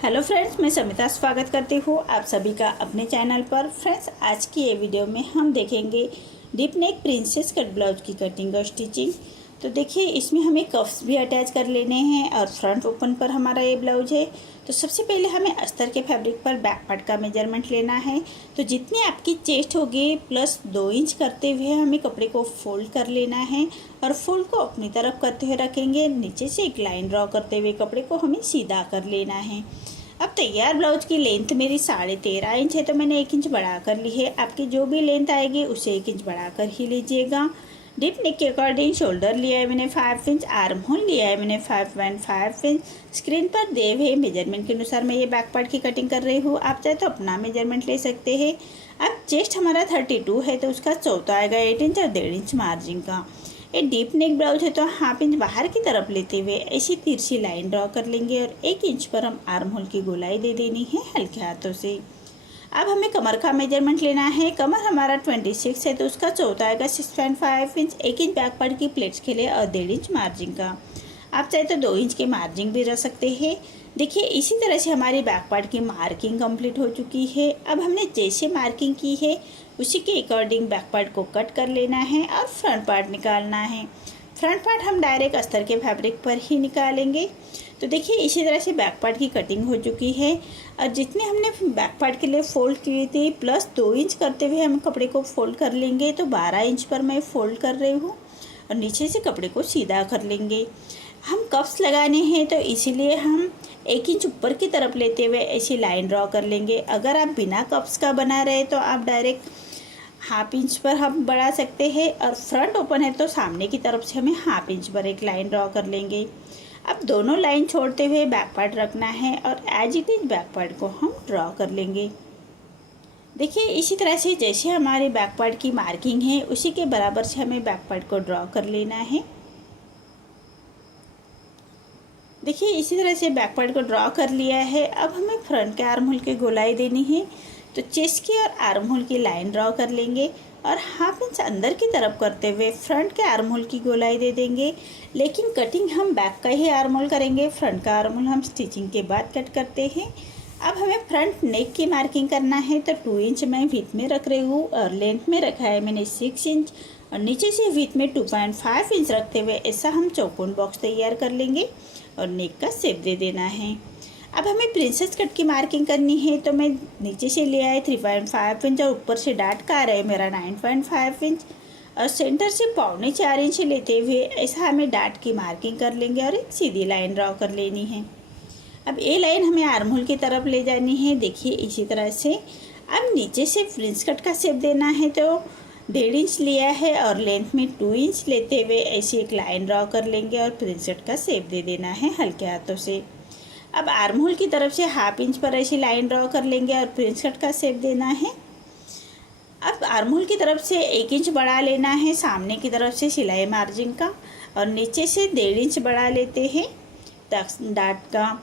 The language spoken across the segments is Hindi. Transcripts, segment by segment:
हेलो फ्रेंड्स, मैं समिता स्वागत करती हूँ आप सभी का अपने चैनल पर। फ्रेंड्स, आज की ये वीडियो में हम देखेंगे deep neck princess cut blouse की कटिंग और स्टिचिंग। तो देखिए, इसमें हमें कफ्स भी अटैच कर लेने हैं और फ्रंट ओपन पर हमारा ये ब्लाउज है। तो सबसे पहले हमें अस्तर के फैब्रिक पर बैक पार्ट का मेजरमेंट लेना है। तो जितनी आपकी चेस्ट होगी प्लस 2 इंच करते हुए हमें कपड़े को फोल्ड कर लेना है और फोल्ड को अपनी तरफ करते हुए रखेंगे। नीचे से एक लाइन ड्रॉ करते हुए कपड़े को हमें सीधा कर लेना है। अब तैयार ब्लाउज की लेंथ मेरी 13.5 इंच है, तो मैंने 1 इंच बढ़ा कर ली है। आपकी जो भी लेंथ आएगी उसे 1 इंच बढ़ा कर ही लीजिएगा। डीप नेक के अकॉर्डिंग शोल्डर लिया है मैंने 5 इंच, आर्म होल लिया है मैंने 5.5 इंच। स्क्रीन पर दिए हुए मेजरमेंट के अनुसार मैं ये बैक पार्ट की कटिंग कर रही हूँ। आप चाहे तो अपना मेजरमेंट ले सकते हैं। अब चेस्ट हमारा 32 है, तो उसका चौथा आएगा 8 इंच और 1.5 इंच मार्जिन का। ये डीप नेक ब्लाउज है, तो हाफ इंच बाहर की तरफ लेते हुए ऐसी तिरछी लाइन ड्रॉ कर लेंगे और 1 इंच पर हम आर्म होल की गोलाई दे देनी है हल्के हाथों से। अब हमें कमर का मेजरमेंट लेना है। कमर हमारा 26 है, तो उसका चौथा आएगा 6.5 इंच। 1 इंच बैक पार्ट की प्लेट्स के लिए और 1.5 इंच मार्जिन का। आप चाहे तो 2 इंच के मार्जिन भी रख सकते हैं। देखिए, इसी तरह से हमारी बैक पार्ट की मार्किंग कंप्लीट हो चुकी है। अब हमने जैसे मार्किंग की है उसी के अकॉर्डिंग बैक पार्ट को कट कर लेना है और फ्रंट पार्ट निकालना है। फ्रंट पार्ट हम डायरेक्ट अस्तर के फैब्रिक पर ही निकालेंगे। तो देखिए, इसी तरह से बैक पार्ट की कटिंग हो चुकी है और जितने हमने बैक पार्ट के लिए फोल्ड किए थे प्लस 2 इंच करते हुए हम कपड़े को फोल्ड कर लेंगे। तो 12 इंच पर मैं फोल्ड कर रही हूँ और नीचे से कपड़े को सीधा कर लेंगे। हम कप्स लगाने हैं, तो इसीलिए हम 1 इंच ऊपर की तरफ लेते हुए ऐसी लाइन ड्रॉ कर लेंगे। अगर आप बिना कप्स का बना रहे तो आप डायरेक्ट हाफ इंच पर हम बढ़ा सकते हैं और फ्रंट ओपन है तो सामने की तरफ से हमें हाफ इंच पर एक लाइन ड्रॉ कर लेंगे। अब दोनों लाइन छोड़ते हुए बैक पार्ट रखना है और as it is back part को हम ड्रॉ कर लेंगे। देखिए, इसी तरह से जैसे हमारे बैक पार्ट की मार्किंग है उसी के बराबर से हमें बैक पार्ट को ड्रॉ कर लेना है। देखिए, इसी तरह से बैक पार्ट को ड्रॉ कर लिया है। अब हमें फ्रंट के आर्म होल की गोलाई देनी है। तो चेस्ट की और आर्म होल की लाइन ड्रॉ कर लेंगे और हाफ इंच अंदर की तरफ करते हुए फ्रंट के आर्म होल की गोलाई दे देंगे। लेकिन कटिंग हम बैक का ही आर्म होल करेंगे, फ्रंट का आर्म होल हम स्टिचिंग के बाद कट करते हैं। अब हमें फ्रंट नेक की मार्किंग करना है। तो 2 इंच मैं विड्थ में रख रही हूँ और लेंथ में रखा है मैंने 6 इंच और नीचे से विड्थ में 2.5 इंच रखते हुए ऐसा हम चौकोन बॉक्स तैयार कर लेंगे और नेक का शेप दे देना है। अब हमें प्रिंसेस कट की मार्किंग करनी है। तो मैं नीचे से लिया है 3.5 इंच और ऊपर से डाट का आ रहा है मेरा 9.5 इंच और सेंटर से 3.25 इंच लेते हुए ऐसा हमें डाट की मार्किंग कर लेंगे और एक सीधी लाइन ड्रॉ कर लेनी है। अब ये लाइन हमें आर्म होल की तरफ ले जानी है। देखिए, इसी तरह से अब नीचे से प्रिंस कट का शेप देना है। तो 1.5 इंच लिया है और लेंथ में 2 इंच लेते हुए ऐसी एक लाइन ड्रॉ कर लेंगे और प्रिंस कट का शेप दे देना है हल्के हाथों से। अब आर्म होल की तरफ से हाफ इंच पर ऐसी लाइन ड्रॉ कर लेंगे और प्रिंस कट का शेप देना है। अब आर्म होल की तरफ से 1 इंच बढ़ा लेना है सामने की तरफ से सिलाई मार्जिन का और नीचे से 1.5 इंच बढ़ा लेते हैं डाट का।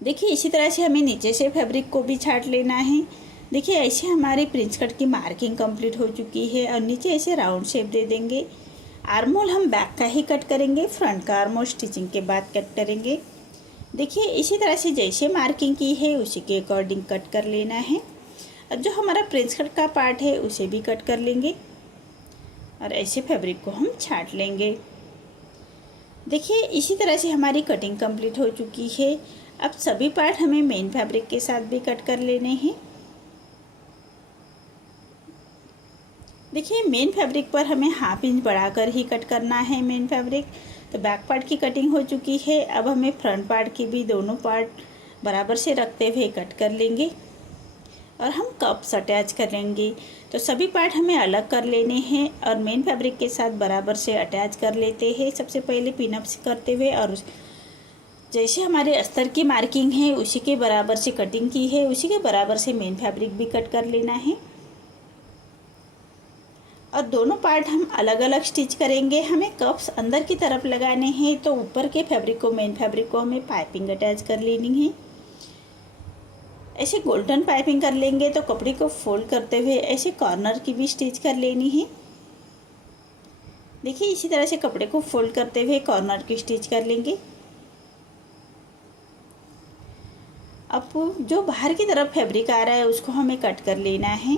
देखिए, इसी तरह से हमें नीचे से फैब्रिक को भी छाट लेना है। देखिए, ऐसे हमारी प्रिंस कट की मार्किंग कंप्लीट हो चुकी है और नीचे ऐसे राउंड शेप दे देंगे। आर्म होल हम बैक का ही कट करेंगे, फ्रंट का आर्म होल स्टिचिंग के बाद कट करेंगे। देखिए, इसी तरह से जैसे मार्किंग की है उसी के अकॉर्डिंग कट कर लेना है। अब जो हमारा प्रिंस कट का पार्ट है उसे भी कट कर लेंगे और ऐसे फैब्रिक को हम छाट लेंगे। देखिए, इसी तरह से हमारी कटिंग कंप्लीट हो चुकी है। अब सभी पार्ट हमें मेन फैब्रिक के साथ भी कट कर लेने हैं। देखिए, मेन फैब्रिक पर हमें हाफ इंच बढ़ाकर ही कट करना है मेन फैब्रिक। तो बैक पार्ट की कटिंग हो चुकी है। अब हमें फ्रंट पार्ट की भी दोनों पार्ट बराबर से रखते हुए कट कर लेंगे और हम कप्स अटैच कर लेंगे। तो सभी पार्ट हमें अलग कर लेने हैं और मेन फैब्रिक के साथ बराबर से अटैच कर लेते हैं। सबसे पहले पिनअप्स करते हुए और जैसे हमारे अस्तर की मार्किंग है उसी के बराबर से कटिंग की है उसी के बराबर से मेन फैब्रिक भी कट कर लेना है और दोनों पार्ट हम अलग अलग स्टिच करेंगे। हमें कप्स अंदर की तरफ लगाने हैं, तो ऊपर के फैब्रिक को मेन फैब्रिक को हमें पाइपिंग अटैच कर लेनी है। ऐसे गोल्डन पाइपिंग कर लेंगे तो कपड़े को फोल्ड करते हुए ऐसे कॉर्नर की भी स्टिच कर लेनी है। देखिए, इसी तरह से कपड़े को फोल्ड करते हुए कॉर्नर की स्टिच कर लेंगे। अब जो बाहर की तरफ फैब्रिक आ रहा है उसको हमें कट कर लेना है।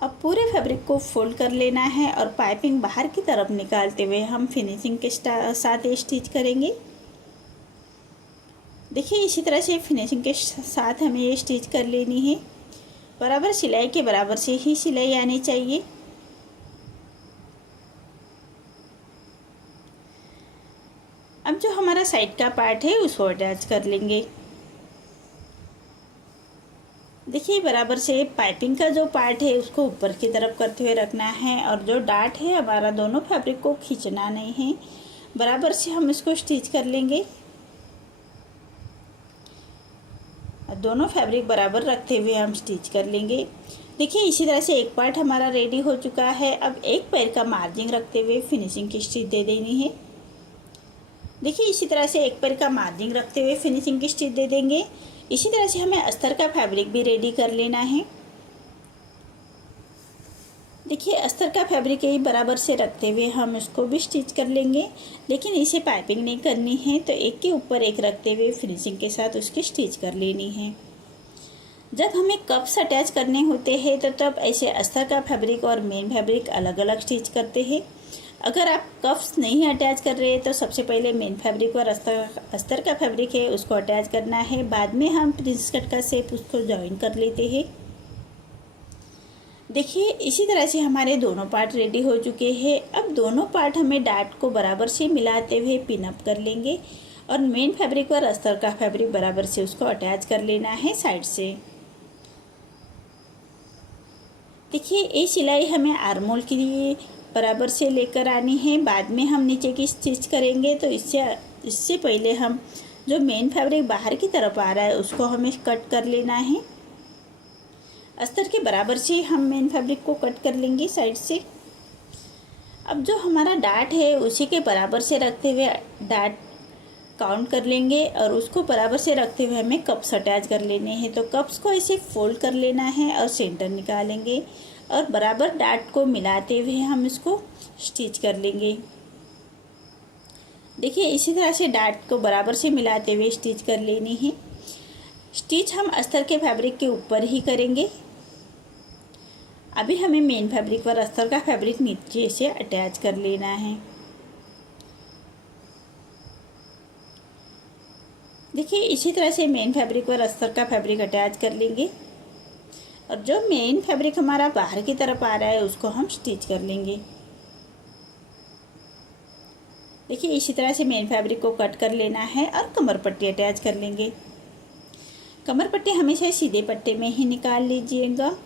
अब पूरे फैब्रिक को फोल्ड कर लेना है और पाइपिंग बाहर की तरफ निकालते हुए हम फिनिशिंग के साथ स्टिच करेंगे। देखिए इसी तरह से फिनिशिंग के साथ हमें ये स्टिच कर लेनी है। बराबर सिलाई के बराबर से ही सिलाई आनी चाहिए। अब जो हमारा साइड का पार्ट है उसको अटैच कर लेंगे। देखिए बराबर से पाइपिंग का जो पार्ट है उसको ऊपर की तरफ करते हुए रखना है और जो डार्ट है हमारा दोनों फैब्रिक को खींचना नहीं है। बराबर से हम इसको स्टिच कर लेंगे। दोनों फैब्रिक बराबर रखते हुए हम स्टिच कर लेंगे। देखिए इसी तरह से एक पार्ट हमारा रेडी हो चुका है। अब एक पैर का मार्जिन रखते हुए फिनिशिंग की स्टिच दे देनी है। देखिए इसी तरह से एक पैर का मार्जिन रखते हुए फिनिशिंग की स्टिच दे देंगे। इसी तरह से हमें अस्तर का फैब्रिक भी रेडी कर लेना है। देखिए अस्तर का फैब्रिक यही बराबर से रखते हुए हम इसको भी स्टिच कर लेंगे, लेकिन इसे पाइपिंग नहीं करनी है तो एक के ऊपर एक रखते हुए फिनिशिंग के साथ उसकी स्टिच कर लेनी है। जब हमें कप्स अटैच करने होते हैं तो तब ऐसे अस्तर का फैब्रिक और मेन फैब्रिक अलग अलग स्टिच करते हैं। अगर आप कप्स नहीं अटैच कर रहे तो सबसे पहले मेन फैब्रिक और अस्तर का फैब्रिक है उसको अटैच करना है। बाद में हम प्रिंसेस कट का शेप उसको जॉइन कर लेते हैं। देखिए इसी तरह से हमारे दोनों पार्ट रेडी हो चुके हैं। अब दोनों पार्ट हमें डार्ट को बराबर से मिलाते हुए पिन अप कर लेंगे और मेन फैब्रिक और अस्तर का फैब्रिक बराबर से उसको अटैच कर लेना है साइड से। देखिए ये सिलाई हमें आर्मोल के लिए बराबर से लेकर आनी है। बाद में हम नीचे की स्टिच करेंगे तो इससे पहले हम जो मेन फैब्रिक बाहर की तरफ आ रहा है उसको हमें कट कर लेना है। अस्तर के बराबर से हम मेन फैब्रिक को कट कर लेंगे साइड से। अब जो हमारा डार्ट है उसी के बराबर से रखते हुए डार्ट काउंट कर लेंगे और उसको बराबर से रखते हुए हमें कप्स अटैच कर लेने हैं। तो कप्स को ऐसे फोल्ड कर लेना है और सेंटर निकालेंगे और बराबर डार्ट को मिलाते हुए हम इसको स्टिच कर लेंगे। देखिए इसी तरह से डार्ट को बराबर से मिलाते हुए स्टिच कर लेनी है। स्टिच हम अस्तर के फैब्रिक के ऊपर ही करेंगे। अभी हमें मेन फैब्रिक और अस्तर का फैब्रिक नीचे से अटैच कर लेना है। देखिए इसी तरह से मेन फैब्रिक और अस्तर का फैब्रिक अटैच कर लेंगे और जो मेन फैब्रिक हमारा बाहर की तरफ आ रहा है उसको हम स्टिच कर लेंगे। देखिए इसी तरह से मेन फैब्रिक को कट कर लेना है और कमर पट्टी अटैच कर लेंगे। कमर पट्टी हमेशा सीधे पट्टे में ही निकाल लीजिएगा।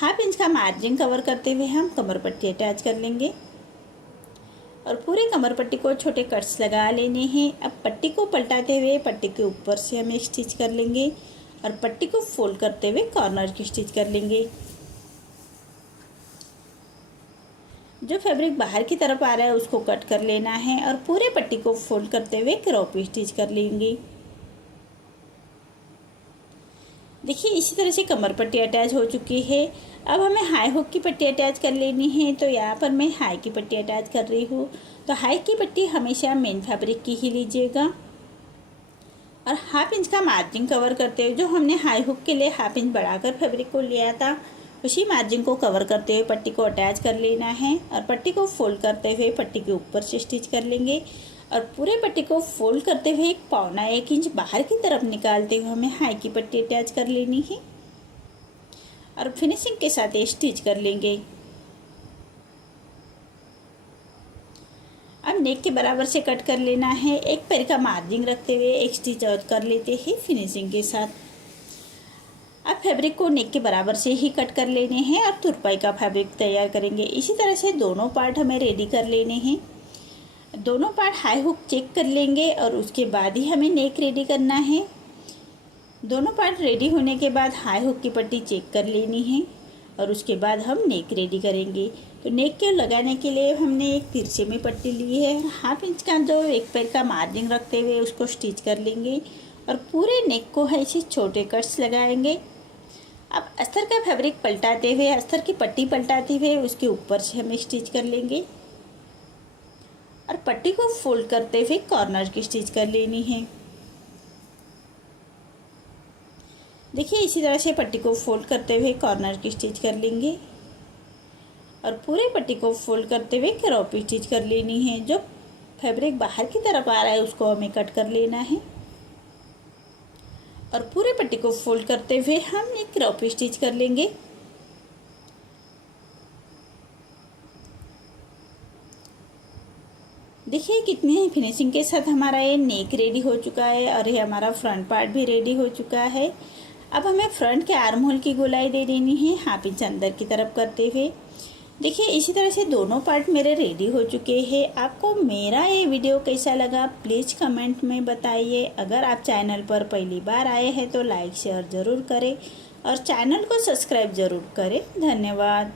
1/2 इंच का मार्जिन कवर करते हुए हम कमर पट्टी अटैच कर लेंगे और पूरे कमर पट्टी को छोटे कट्स लगा लेने हैं। अब पट्टी को पलटाते हुए पट्टी के ऊपर से हम एक स्टिच कर लेंगे और पट्टी को फोल्ड करते हुए कॉर्नर की स्टिच कर लेंगे। जो फैब्रिक बाहर की तरफ आ रहा है उसको कट कर लेना है और पूरे पट्टी को फोल्ड करते हुए क्रॉप स्टिच कर लेंगे। देखिए इसी तरह से कमर पट्टी अटैच हो चुकी है। अब हमें हाई हुक की पट्टी अटैच कर लेनी है। तो यहाँ पर मैं हाई की पट्टी अटैच कर रही हूँ। तो हाई की पट्टी हमेशा मेन फैब्रिक की ही लीजिएगा और 1/2 इंच का मार्जिन कवर करते हुए जो हमने हाई हुक के लिए 1/2 इंच बढ़ाकर फैब्रिक को लिया था उसी मार्जिन को कवर करते हुए पट्टी को अटैच कर लेना है और पट्टी को फोल्ड करते हुए पट्टी के ऊपर से स्टिच कर लेंगे और पूरे पट्टी को फोल्ड करते हुए 1.25 इंच बाहर की तरफ निकालते हुए हमें हाई की पट्टी अटैच कर लेनी है और फिनिशिंग के साथ ये स्टिच कर लेंगे। अब नेक के बराबर से कट कर लेना है। एक पैर का मार्जिन रखते हुए एक स्टिच और कर लेते हैं फिनिशिंग के साथ। अब फैब्रिक को नेक के बराबर से ही कट कर लेने हैं और तुरपाई का फैब्रिक तैयार करेंगे। इसी तरह से दोनों पार्ट हमें रेडी कर लेने हैं। दोनों पार्ट हाई हुक चेक कर लेंगे और उसके बाद ही हमें नेक रेडी करना है। दोनों पार्ट रेडी होने के बाद हाई हुक की पट्टी चेक कर लेनी है और उसके बाद हम नेक रेडी करेंगे। तो नेक के लगाने के लिए हमने एक तिरछे में पट्टी ली है। 1/2 इंच का जो एक पैर का मार्जिन रखते हुए उसको स्टिच कर लेंगे और पूरे नेक को ऐसे छोटे कट्स लगाएंगे। अब अस्तर का फैब्रिक पलटाते हुए अस्तर की पट्टी पलटाते हुए उसके ऊपर से हम स्टिच कर लेंगे और पट्टी को फोल्ड करते हुए कॉर्नर की स्टिच कर लेनी है। देखिए इसी तरह से पट्टी को फोल्ड करते हुए कॉर्नर की स्टिच कर लेंगे और पूरे पट्टी को फोल्ड करते हुए क्रॉप स्टिच कर लेनी है। जो फैब्रिक बाहर की तरफ आ रहा है उसको हमें कट कर लेना है और पूरे पट्टी को फोल्ड करते हुए हम एक क्रॉप स्टिच कर लेंगे। देखिए कितनी फिनिशिंग के साथ हमारा ये नेक रेडी हो चुका है और ये हमारा फ्रंट पार्ट भी रेडी हो चुका है। अब हमें फ्रंट के आर्म होल की गोलाई दे देनी है, हाफ इंच अंदर की तरफ करते हुए। देखिए इसी तरह से दोनों पार्ट मेरे रेडी हो चुके हैं। आपको मेरा ये वीडियो कैसा लगा प्लीज़ कमेंट में बताइए। अगर आप चैनल पर पहली बार आए हैं तो लाइक शेयर ज़रूर करें और चैनल को सब्सक्राइब ज़रूर करें। धन्यवाद।